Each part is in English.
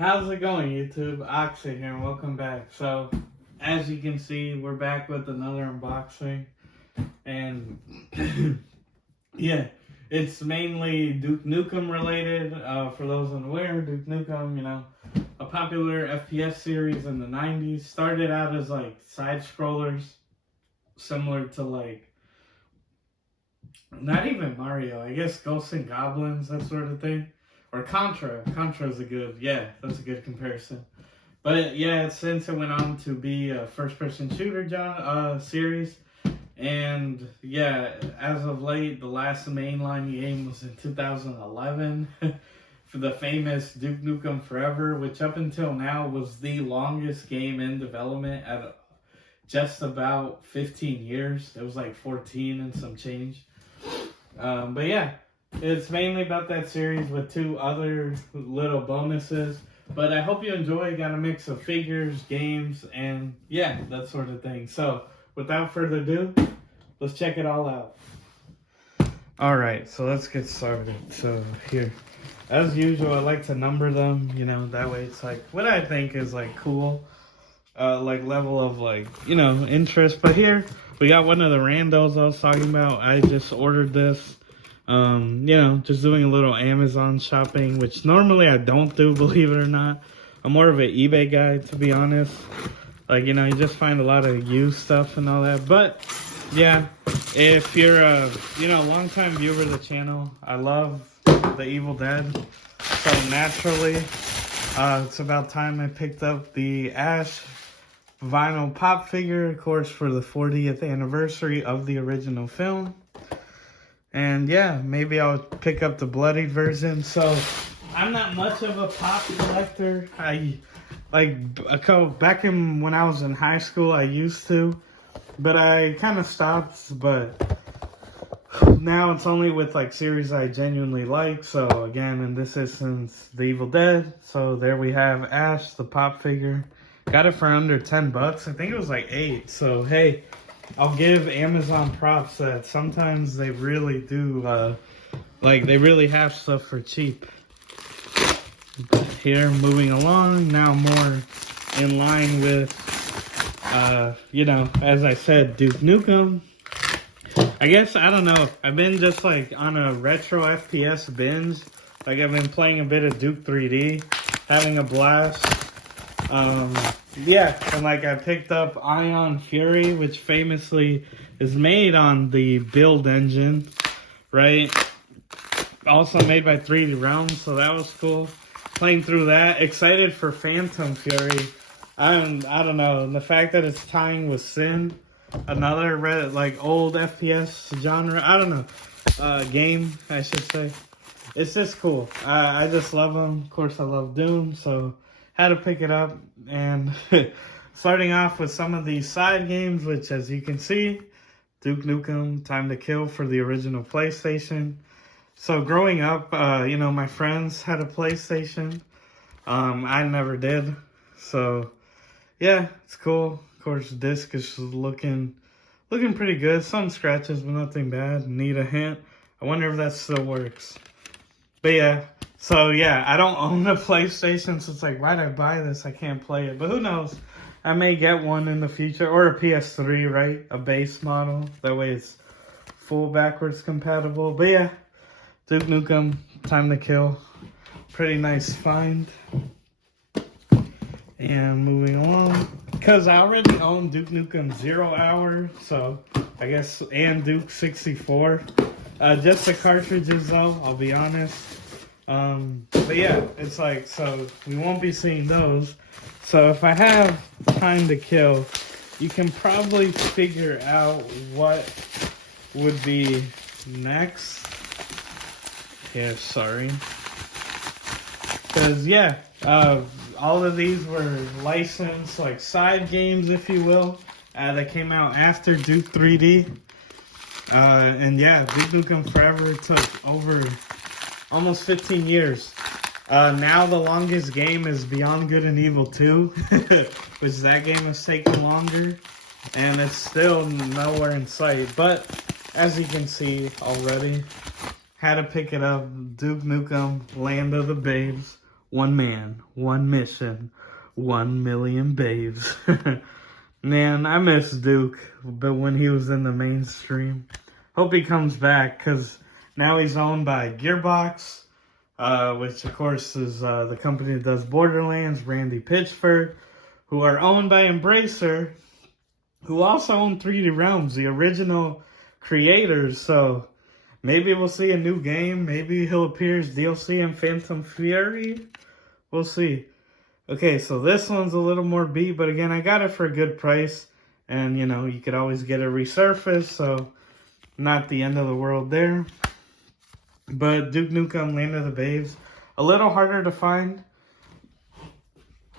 How's it going, YouTube? Oxy here, and welcome back. So, as you can see, we're back with another unboxing, and yeah, it's mainly Duke Nukem related. For those unaware, Duke Nukem, a popular FPS series in the 90s, started out as like side scrollers, similar to like, not even Mario, I guess Ghosts and Goblins, that sort of thing. Or Contra. Contra is that's a good comparison. But yeah, since it went on to be a first-person shooter series, and yeah, as of late, the last mainline game was in 2011 for the famous Duke Nukem Forever, which up until now was the longest game in development at just about 15 years. It was like 14 and some change. But yeah. It's mainly about that series with two other little bonuses. But I hope you enjoy. Got a mix of figures, games, and yeah, that sort of thing. So, without further ado, let's check it all out. Alright, so let's get started. So, here. As usual, I like to number them, that way it's like what I think is like cool. Like level of like, interest. But here, we got one of the randos I was talking about. I just ordered this. Just doing a little Amazon shopping, which normally I don't do, believe it or not. I'm more of an eBay guy, to be honest. Like, you just find a lot of used stuff and all that. But, yeah, if you're a, long-time viewer of the channel, I love The Evil Dead. So, naturally, it's about time I picked up the Ash vinyl pop figure, of course, for the 40th anniversary of the original film. And yeah, maybe I'll pick up the bloodied version. So I'm not much of a pop collector. Back when I was in high school, I used to, but I kind of stopped. But now it's only with like series I genuinely like. So again, in this instance, The Evil Dead. So there we have Ash, the pop figure. Got it for under $10. I think it was like 8. So hey, I'll give Amazon props that sometimes they really do, they really have stuff for cheap. But here, moving along, now more in line with, as I said, Duke Nukem. I guess, I don't know, I've been just like on a retro FPS binge. Like I've been playing a bit of Duke 3D, having a blast. Yeah, and like I picked up Ion Fury, which famously is made on the Build engine, right? Also made by 3D Realms, so that was cool. Playing through that, excited for Phantom Fury. I don't know, and the fact that it's tying with Sin, another old FPS genre, I don't know, game, I should say. It's just cool. I just love them. Of course, I love Doom, so had to pick it up. And starting off with some of these side games, which as you can see, Duke Nukem, Time to Kill for the original PlayStation. So growing up, my friends had a PlayStation. I never did. So yeah, it's cool. Of course, the disc is looking pretty good. Some scratches, but nothing bad. Need a hint. I wonder if that still works. But yeah. So yeah, I don't own a PlayStation, so it's like, why'd I buy this? I can't play it. But who knows? I may get one in the future. Or a PS3, right? A base model. That way it's full backwards compatible. But yeah, Duke Nukem, Time to Kill. Pretty nice find. And moving along. Because I already own Duke Nukem 0 Hour. So I guess, and Duke 64. Just the cartridges though, I'll be honest. But yeah, it's like, so we won't be seeing those. So if I have Time to Kill, you can probably figure out what would be next. Yeah, sorry. Because yeah, all of these were licensed, like side games, if you will, that came out after Duke 3D. And yeah, Duke Nukem Forever took over almost 15 years. Now the longest game is Beyond Good and Evil 2, which that game has taken longer, and it's still nowhere in sight. But as you can see already, had to pick it up. Duke Nukem, Land of the Babes, one man, one mission, 1 million babes. Man, I miss Duke, but when he was in the mainstream. Hope he comes back, because now he's owned by Gearbox, which of course is the company that does Borderlands, Randy Pitchford, who are owned by Embracer, who also own 3D Realms, the original creators. So maybe we'll see a new game. Maybe he'll appear as DLC in Phantom Fury. We'll see. Okay, so this one's a little more beat, but again, I got it for a good price. And, you know, you could always get it resurfaced, so not the end of the world there. But Duke Nukem Land of the Babes, a little harder to find.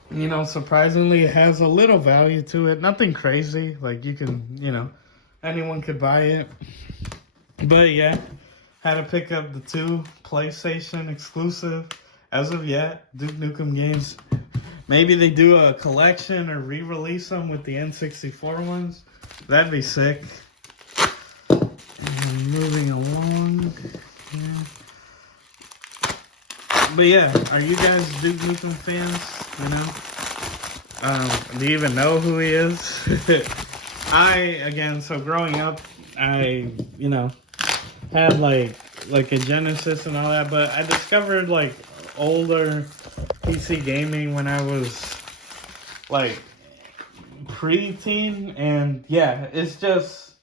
You know, surprisingly, it has a little value to it. Nothing crazy. Like, you can, you know, anyone could buy it. But, yeah, had to pick up the 2 PlayStation exclusive. As of yet, Duke Nukem games. Maybe they do a collection or re-release them with the N64 ones. That'd be sick. And moving along. Yeah. But yeah, are you guys Duke Nukem fans? You know? Do you even know who he is? So growing up, I, you know, had like a Genesis and all that, but I discovered like older PC gaming when I was like pre-teen, and yeah, it's just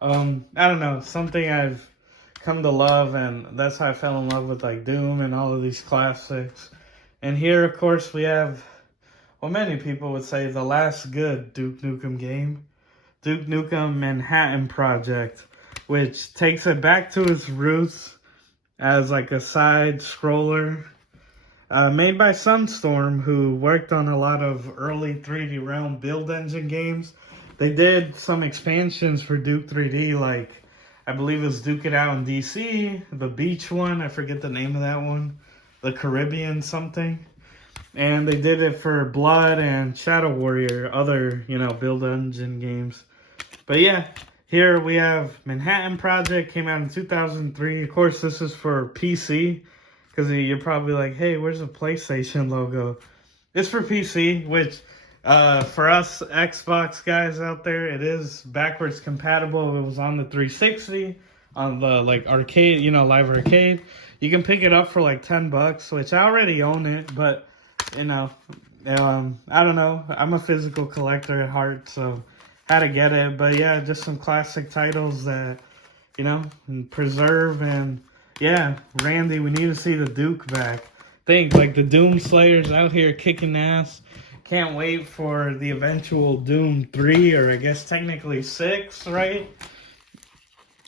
I don't know, something I've come to love, and that's how I fell in love with like Doom and all of these classics. And here, of course, we have, well, many people would say the last good Duke Nukem game, Duke Nukem Manhattan Project, which takes it back to its roots as like a side scroller. Made by Sunstorm, who worked on a lot of early 3D Realm build engine games. They did some expansions for Duke 3D, like, I believe it was Duke It Out in DC, the beach one, I forget the name of that one, the Caribbean something. And they did it for Blood and Shadow Warrior, other, you know, build engine games. But yeah, here we have Manhattan Project, came out in 2003. Of course, this is for PC. Because you're probably like, hey, where's the PlayStation logo? It's for PC, which for us Xbox guys out there, it is backwards compatible. It was on the 360, on the like arcade, you know, live arcade. You can pick it up for like $10, which I already own it, but you know, I don't know. I'm a physical collector at heart, so had to get it. But yeah, just some classic titles that, you know, preserve. And yeah, Randy, we need to see the Duke back. Think, like, the Doom Slayers out here kicking ass. Can't wait for the eventual Doom 3, or I guess technically 6, right?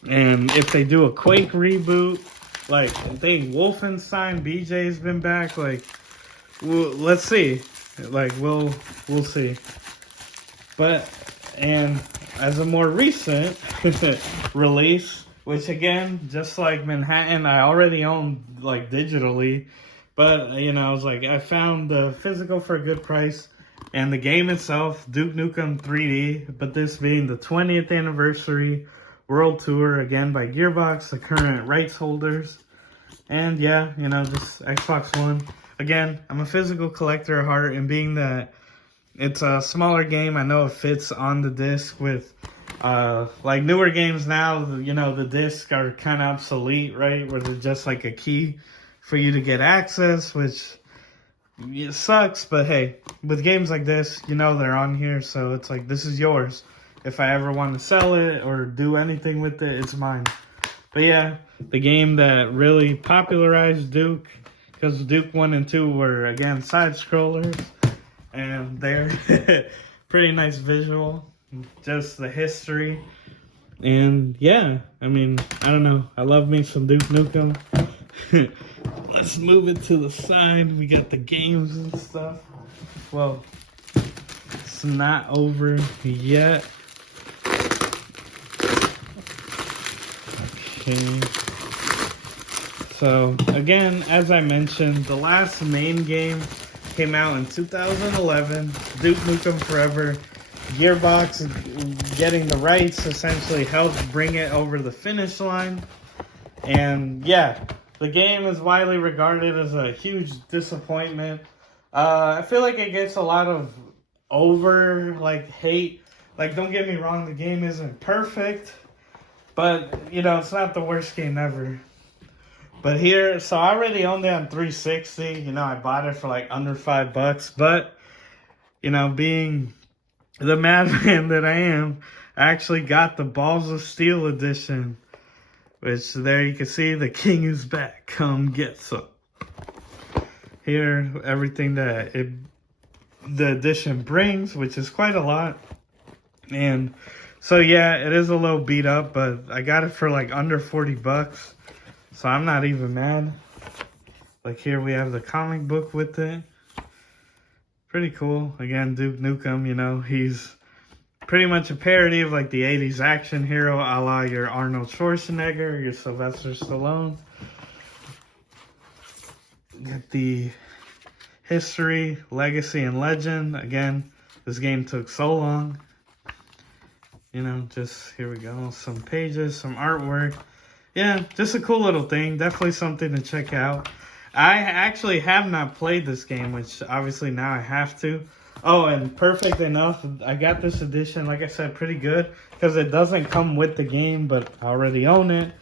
And if they do a Quake reboot, like, I think Wolfenstein, BJ's been back, like, let's see. Like, we'll see. But, and as a more recent release, which again, just like Manhattan, I already own like digitally, but you know, I was like, I found the physical for a good price, and the game itself, Duke Nukem 3D, but this being the 20th anniversary world tour, again by Gearbox, the current rights holders. And yeah, you know, just Xbox One. Again, I'm a physical collector at heart, and being that it's a smaller game, I know it fits on the disc. With like newer games now, you know, the discs are kind of obsolete, right? Where they're just like a key for you to get access, which it sucks. But hey, with games like this, you know, they're on here, so it's like, this is yours. If I ever want to sell it or do anything with it, it's mine. But yeah, the game that really popularized Duke, because Duke 1 and 2 were, again, side-scrollers, and they're pretty nice visual. Just the history. And yeah, I mean, I don't know. I love me some Duke Nukem. Let's move it to the side. We got the games and stuff. Well, it's not over yet. Okay. So, again, as I mentioned, the last main game came out in 2011. Duke Nukem Forever. Gearbox getting the rights essentially helped bring it over the finish line. And yeah, The game is widely regarded as a huge disappointment. I feel like it gets a lot of hate. Like, don't get me wrong, the game isn't perfect, but it's not the worst game ever. But here, so I already owned it on 360. I bought it for like under $5. But being the madman that I am, I actually got the Balls of Steel edition, which there you can see the king is back. Come get some. Here, everything that the edition brings, which is quite a lot. And so yeah, it is a little beat up, but I got it for like under $40. So I'm not even mad. Like here we have the comic book with it. Pretty cool. Again, Duke Nukem, he's pretty much a parody of like the 80s action hero, a la your Arnold Schwarzenegger, your Sylvester Stallone. Got the history, legacy, and legend. Again, this game took so long. Just here we go. Some pages, some artwork. Yeah, just a cool little thing. Definitely something to check out. I actually have not played this game, which obviously now I have to. Oh, and perfect enough, I got this edition, like I said, pretty good. Because it doesn't come with the game, but I already own it.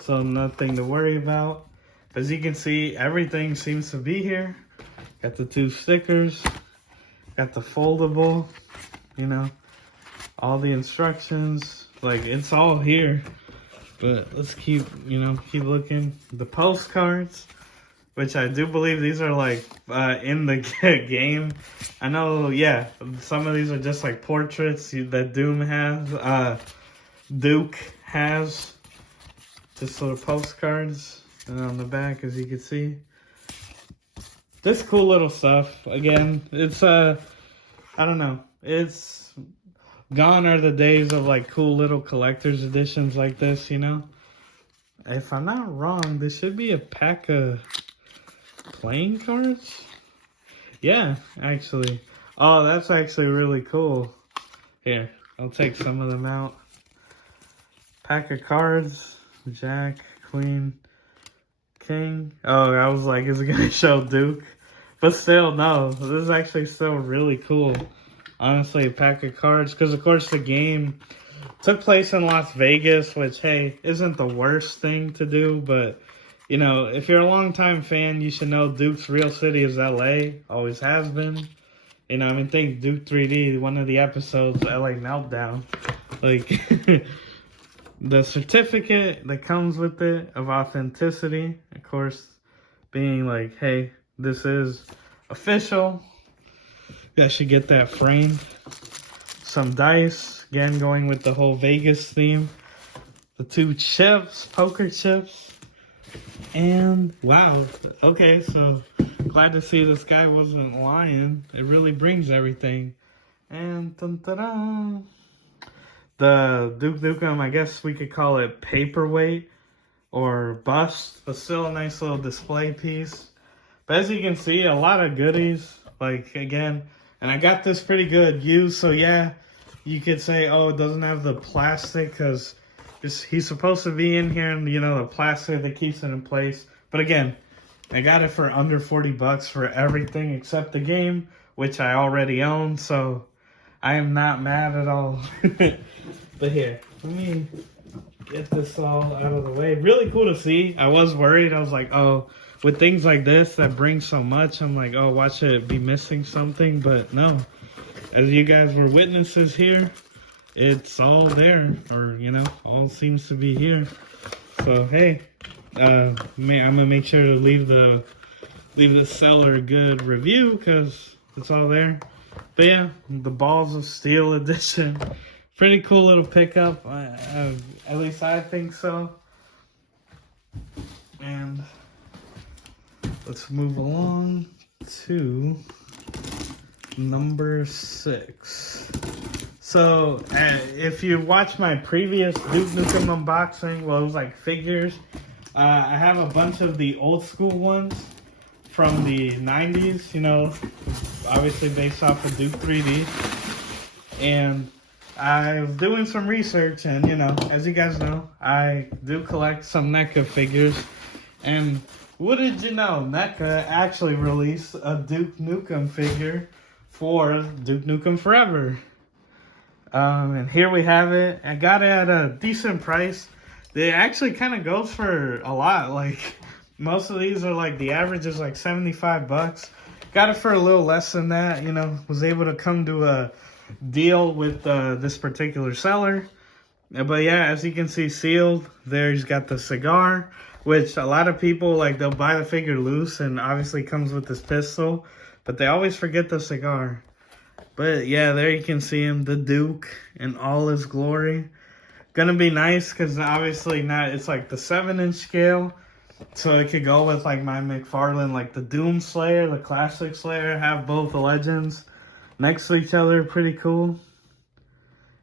So nothing to worry about. As you can see, everything seems to be here. Got the 2 stickers. Got the foldable, all the instructions. Like, it's all here. But let's keep looking. The postcards, which I do believe these are like in the game. I know, yeah, some of these are just like portraits that Duke has. Just little postcards. And on the back, as you can see. Just cool little stuff. Again, it's, I don't know. It's gone are the days of like cool little collector's editions like this, If I'm not wrong, this should be a pack of playing cards? Yeah, actually. Oh, that's actually really cool. Here, I'll take some of them out. Pack of cards. Jack, Queen, King. Oh, I was like, is it going to show Duke? But still, no. This is actually still really cool. Honestly, a pack of cards. Because, of course, the game took place in Las Vegas, which, hey, isn't the worst thing to do. But, if you're a longtime fan, you should know Duke's real city is LA. Always has been. Think Duke 3D, one of the episodes, LA Meltdown. Like, the certificate that comes with it of authenticity, of course, being like, hey, this is official. I should get that framed. Some dice, again, going with the whole Vegas theme. The 2 chips, poker chips. And, wow, okay, so glad to see this guy wasn't lying. It really brings everything. And, dun-da-da. The Duke Nukem, I guess we could call it paperweight or bust, but still a nice little display piece. But as you can see, a lot of goodies, like, again, and I got this pretty good used, so yeah, you could say, oh, it doesn't have the plastic, because he's supposed to be in here, and, the plastic that keeps it in place. But again, I got it for under $40 for everything except the game, which I already own, so I am not mad at all. But here, let me get this all out of the way. Really cool to see. I was worried. I was like, oh, with things like this that bring so much, I'm like, oh, watch it be missing something. But no, as you guys were witnesses here, it's all there, or all seems to be here. So hey, I'm gonna make sure to leave the seller a good review because it's all there. But yeah, the Balls of Steel edition, pretty cool little pickup. At least I think so. And let's move along to number 6. So, if you watch my previous Duke Nukem unboxing, well, it was like figures. I have a bunch of the old school ones from the 90s, obviously based off of Duke 3D. And I was doing some research, and, as you guys know, I do collect some NECA figures. And what did you know? NECA actually released a Duke Nukem figure for Duke Nukem Forever. And here we have it. I got it at a decent price. It actually kind of goes for a lot. Like, most of these are like, the average is like 75 bucks. Got it for a little less than that, you know. Was able to come to a deal with this particular seller. But yeah, as you can see, sealed. There he's got the cigar, which a lot of people, like, they'll buy the figure loose and obviously comes with this pistol. But they always forget the cigar. But yeah, there you can see him, the Duke, in all his glory. Gonna be nice because obviously not, it's like the 7-inch scale. So it could go with like my McFarlane, like the Doom Slayer, the Classic Slayer. Have both the legends next to each other. Pretty cool.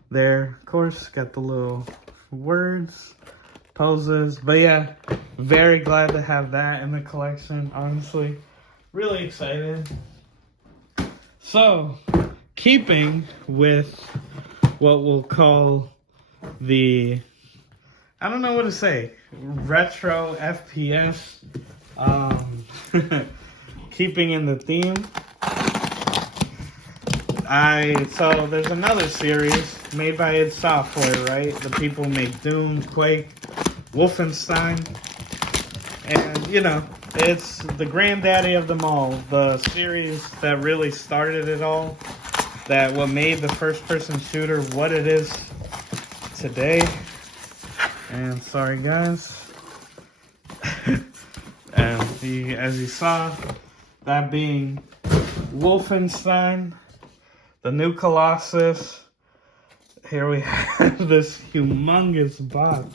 There, of course, got the little words, poses. But yeah, very glad to have that in the collection, honestly. Really excited. So, keeping with what we'll call the, I don't know what to say, retro FPS, keeping in the theme. So there's another series made by id Software, right? The people make Doom, Quake, Wolfenstein, and you know, it's the granddaddy of them all. The series that really started it all, that what made the first-person shooter what it is today. And sorry guys. And as you saw, that being Wolfenstein, the new Colossus. Here we have this humongous box.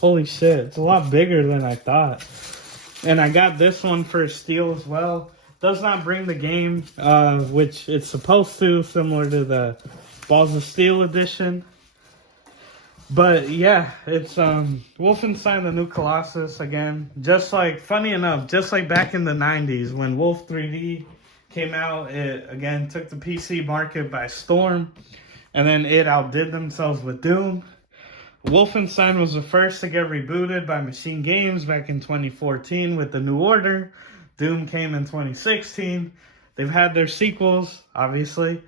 Holy shit, it's a lot bigger than I thought. And I got this one for steel as well. Does not bring the game, which it's supposed to, similar to the Balls of Steel edition. But yeah, it's Wolfenstein, the new Colossus again. Just like, funny enough, just like back in the 90s when Wolf 3D came out, it again took the PC market by storm. And then it outdid themselves with Doom. Wolfenstein was the first to get rebooted by Machine Games back in 2014 with The New Order. Doom came in 2016. They've had their sequels, obviously.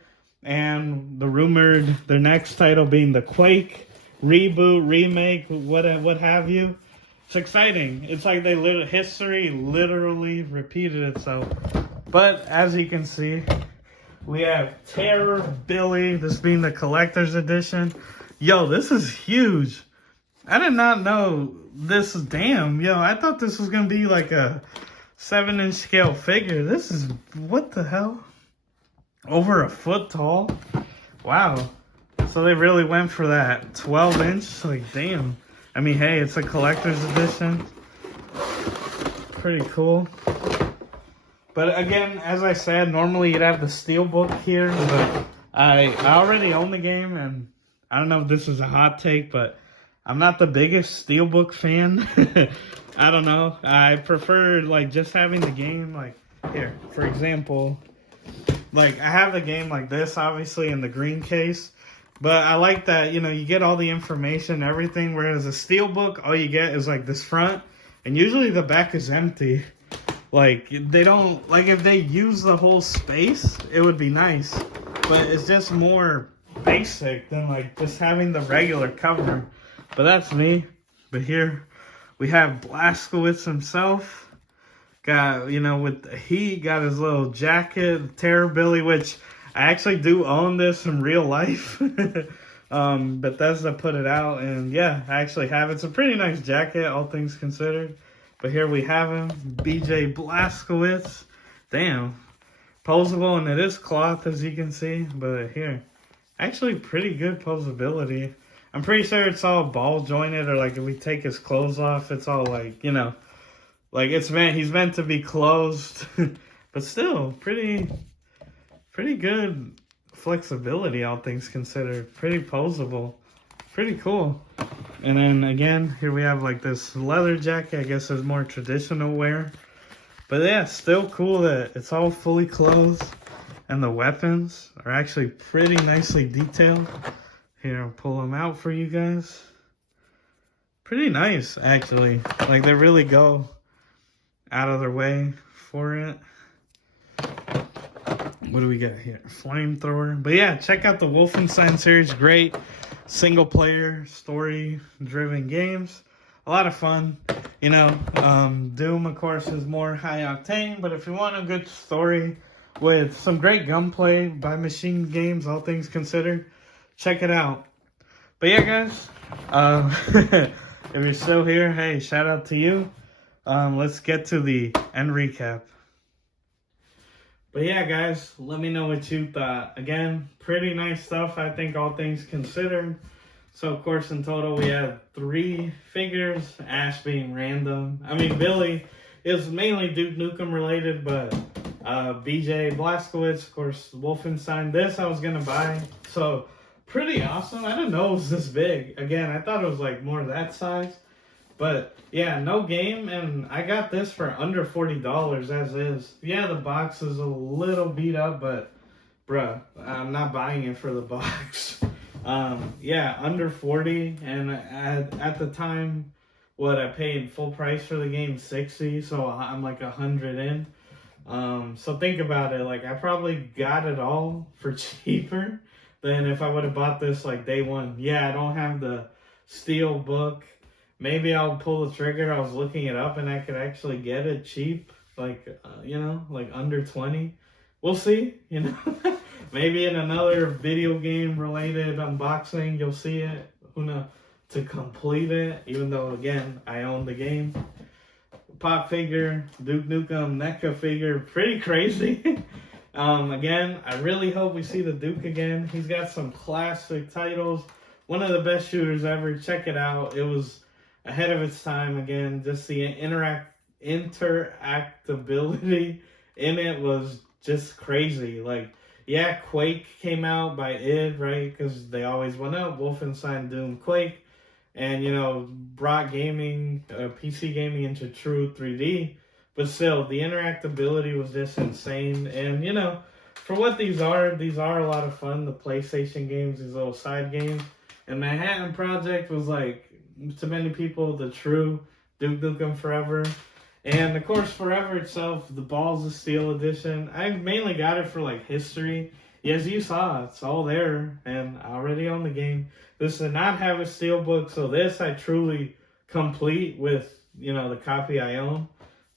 And the rumored, their next title being the Quake reboot, remake, what have you. It's exciting. It's like history literally repeated itself. But as you can see, we have Terror Billy, this being the collector's edition. Yo, this is huge. I did not know this. Damn, yo, I thought this was going to be like a 7-inch scale figure. This is, what the hell? Over a foot tall? Wow. So they really went for that 12-inch? Like, damn. I mean, hey, it's a collector's edition. Pretty cool. But again, as I said, normally you'd have the steelbook here, but I already own the game, and I don't know if this is a hot take, but I'm not the biggest steelbook fan. I don't know. I prefer like just having the game like here. For example, like I have the game like this, obviously in the green case, but I like that, you know, you get all the information, everything, whereas a steelbook, all you get is like this front, and usually the back is empty. Like, they don't, like, if they use the whole space, it would be nice. But it's just more basic than, like, just having the regular cover. But that's me. But here we have Blazkowicz himself. Got, you know, he got his little jacket, Terror Billy, which I actually do own this in real life. Bethesda put it out, and yeah, I actually have it. It's a pretty nice jacket, all things considered. But here we have him, BJ Blazkowicz. Damn. Posable, and it is cloth, as you can see. But here, actually pretty good posability. I'm pretty sure it's all ball jointed, or like if we take his clothes off, it's all like, you know, like he's meant to be closed. But still, pretty good flexibility, all things considered. Pretty posable. Pretty cool. And then again, here we have like this leather jacket. I guess there's more traditional wear. But yeah, still cool that it's all fully clothed. And the weapons are actually pretty nicely detailed. Here, I'll pull them out for you guys. Pretty nice, actually. Like, they really go out of their way for it. What do we got here? Flamethrower. But yeah, check out the Wolfenstein series. Great single player, story driven games. A lot of fun. You know, Doom, of course, is more high octane. But if you want a good story with some great gunplay by Machine Games, all things considered, check it out. But yeah, guys, if you're still here, hey, shout out to you. Let's get to the end recap. But yeah, guys, let me know what you thought. Again, pretty nice stuff, I think, all things considered. So, of course, in total, we had 3 figures, Ash being random. I mean, Billy is mainly Duke Nukem related, but BJ Blazkowicz, of course, Wolfenstein. This I was going to buy. So, pretty awesome. I didn't know it was this big. Again, I thought it was like more that size. But yeah, no game, and I got this for under $40 as is. Yeah, the box is a little beat up, but bruh, I'm not buying it for the box. Yeah, under 40, and at the time, what I paid full price for the game, 60, so I'm like 100 in. So think about it, like I probably got it all for cheaper than if I would have bought this like day one. Yeah, I don't have the steel book. Maybe I'll pull the trigger. I was looking it up and I could actually get it cheap, like, you know, like under 20. We'll see, you know. Maybe in another video game related unboxing, you'll see it. Who knows? To complete it, even though, again, I own the game. Pop figure, Duke Nukem, NECA figure, pretty crazy. Again, I really hope we see the Duke again. He's got some classic titles. One of the best shooters ever. Check it out. It was ahead of its time. Again, just the interactability in it was just crazy. Like, yeah, Quake came out by id, right? Because they always went up. Wolfenstein, Doom, Quake. And, you know, brought gaming, PC gaming into true 3D. But still, the interactability was just insane. And, you know, for what these are a lot of fun. The PlayStation games, these little side games. And Manhattan Project was like, to many people, the true Duke Nukem Forever. And, of course, Forever itself, the Balls of Steel edition. I mainly got it for, like, history. As you saw, it's all there, and I already own the game. This did not have a steelbook, so this I truly complete with, you know, the copy I own.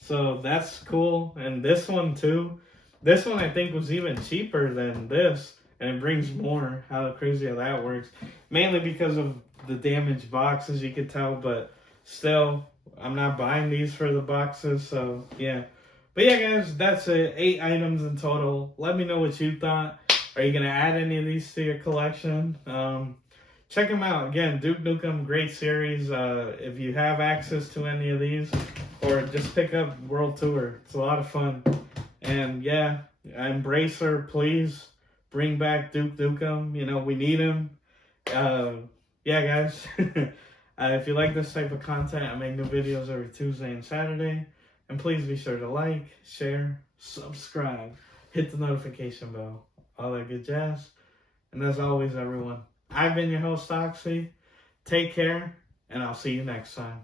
So that's cool. And this one, too. This one, I think, was even cheaper than this. And it brings more. How crazy how that works. Mainly because of the damaged box, as you can tell, but still, I'm not buying these for the boxes, so yeah. But yeah, guys, that's it. 8 items in total. Let me know what you thought. Are you going to add any of these to your collection? Check them out. Again, Duke Nukem, great series. If you have access to any of these, or just pick up World Tour. It's a lot of fun. And yeah, Embracer, please bring back Duke Nukem. You know, we need him. Yeah, guys. If you like this type of content, I make new videos every Tuesday and Saturday. And please be sure to like, share, subscribe, hit the notification bell, all that good jazz. And as always, everyone, I've been your host, Oxy. Take care, and I'll see you next time.